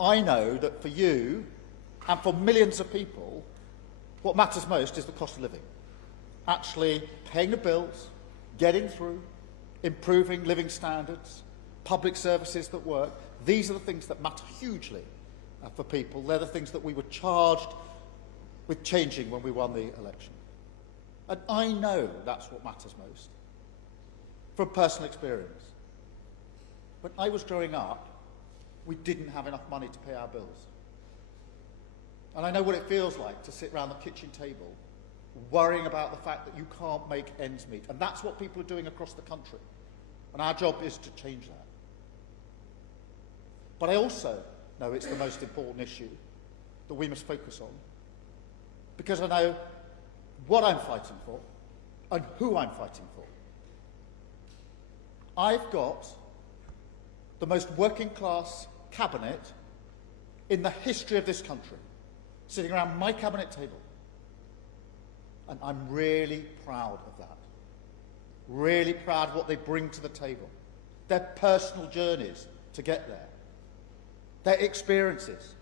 I know that for you and for millions of people, what matters most is the cost of living. Actually paying the bills, getting through, improving living standards, public services that work. These are the things that matter hugely for people. They're the things that we were charged with changing when we won the election. And I know that's what matters most, from personal experience. When I was growing up, we didn't have enough money to pay our bills. And I know what it feels like to sit around the kitchen table worrying about the fact that you can't make ends meet. And that's what people are doing across the country. And our job is to change that. But I also know it's the most important issue that we must focus on, because I know what I'm fighting for and who I'm fighting for. I've got the most working class cabinet in the history of this country sitting around my cabinet table. And I'm really proud of that. Really proud of what they bring to the table. Their personal journeys to get there. Their experiences.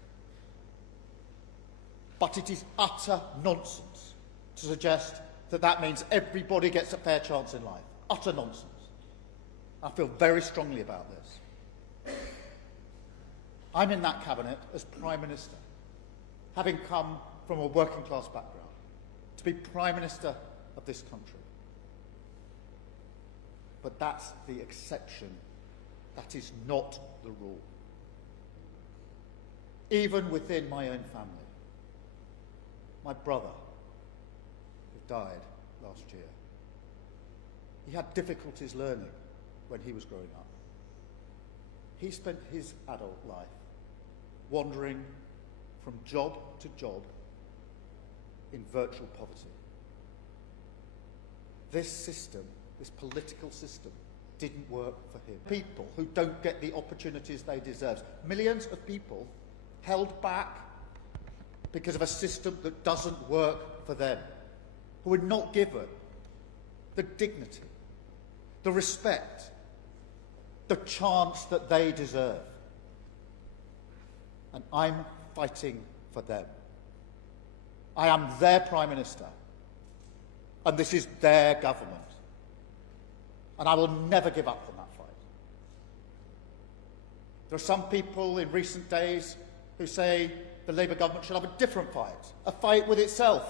But it is utter nonsense to suggest that that means everybody gets a fair chance in life. Utter nonsense. I feel very strongly about this. I'm in that cabinet as Prime Minister, having come from a working class background, to be Prime Minister of this country. But that's the exception. That is not the rule. Even within my own family, my brother, who died last year, he had difficulties learning when he was growing up. He spent his adult life wandering from job to job in virtual poverty. This system, this political system, didn't work for him. People who don't get the opportunities they deserve. Millions of people held back because of a system that doesn't work for them, who are not given the dignity, the respect, the chance that they deserve. And I'm fighting for them. I am their Prime Minister, and this is their government. And I will never give up on that fight. There are some people in recent days who say the Labour government should have a different fight, a fight with itself,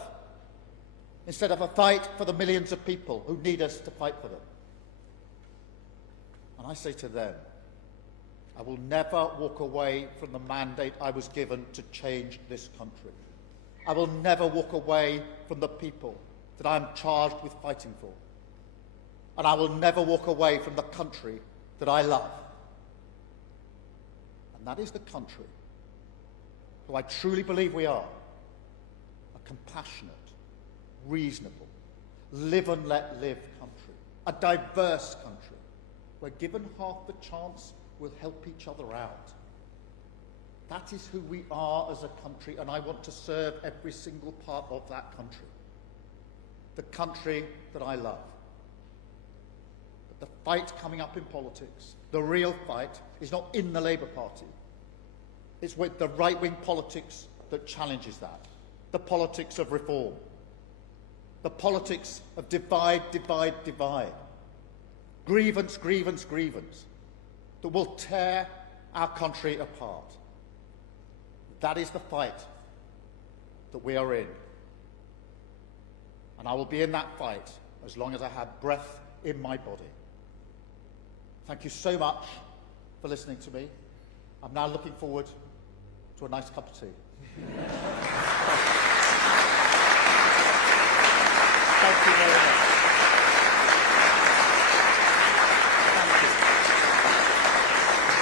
instead of a fight for the millions of people who need us to fight for them. And I say to them, I will never walk away from the mandate I was given to change this country. I will never walk away from the people that I am charged with fighting for. And I will never walk away from the country that I love. And that is the country who I truly believe we are. A compassionate, reasonable, live and let live country. A diverse country where given half the chance we'll help each other out. That is who we are as a country, and I want to serve every single part of that country. The country that I love. But the fight coming up in politics, the real fight, is not in the Labour Party. It's with the right-wing politics that challenges that. The politics of reform. The politics of divide, divide, divide. Grievance, grievance, grievance. That will tear our country apart. That is the fight that we are in. And I will be in that fight as long as I have breath in my body. Thank you so much for listening to me. I'm now looking forward to a nice cup of tea.